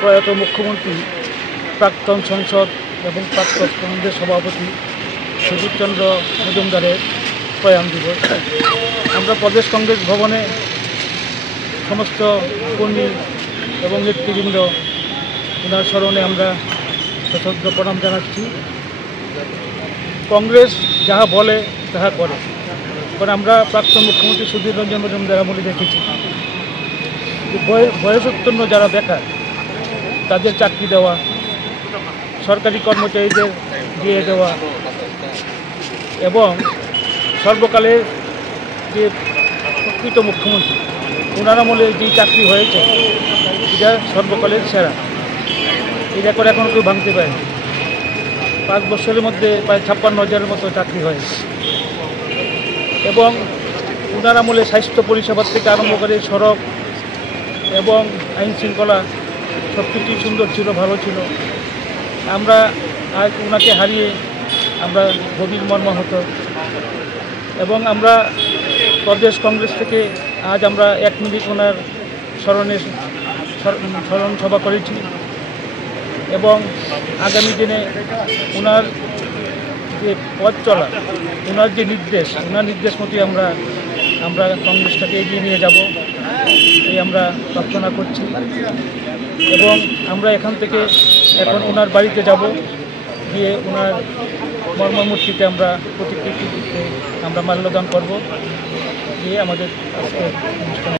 প্রয়াত মুখ্যমন্ত্রী, প্রাক্তন সংসদ এবং প্রাক্তন কংগ্রেস সভাপতি সুধীরচন্দ্র মজুমদারের প্রয়াণ দিবস। আমরা প্রদেশ কংগ্রেস ভবনে সমস্ত কর্মী এবং নেতৃবৃন্দ ওনার স্মরণে আমরা সশ্রদ্ধ প্রণাম জানাচ্ছি। কংগ্রেস যাহা বলে তাহা করে, কারণ আমরা প্রাক্তন মুখ্যমন্ত্রী সুধীর রঞ্জন মজুমদার আমলে দেখেছি বয়সোত্তীর্ণ যারা বেকার তাদের চাকরি দেওয়া, সরকারি কর্মচারীদের দিয়ে দেওয়া এবং সর্বকালের যে প্রকৃত মুখ্যমন্ত্রী ওনার আমলে যেই চাকরি হয়েছে এটা সর্বকালের সেরা। এই রেকর্ড এখন কেউ ভাঙতে পারে। 5 বছরের মধ্যে প্রায় 56,000-এর মতো চাকরি হয়েছে এবং ওনার আমলে স্বাস্থ্য পরিষেবার থেকে আরম্ভ করে সড়ক এবং আইন শৃঙ্খলা সব কিছুই সুন্দর ছিল, ভালো ছিল। আমরা আজ ওনাকে হারিয়ে আমরা গভীর মর্মাহত এবং আমরা প্রদেশ কংগ্রেস থেকে আজ আমরা 1 মিনিট ওনার স্মরণ সভা করেছি এবং আগামী দিনে ওনার যে পথ চলা, ওনার যে নির্দেশ, ওনার নির্দেশ মতোই আমরা কংগ্রেসটাকে এগিয়ে নিয়ে যাব এই আমরা প্রার্থনা করছি। এবং আমরা এখান থেকে এখন ওনার বাড়িতে যাব, গিয়ে ওনার মর্মমূর্তিতে আমরা প্রতিকৃতিতে আমরা মাল্যদান করব, গিয়ে আমাদের আজকে অনুষ্ঠান।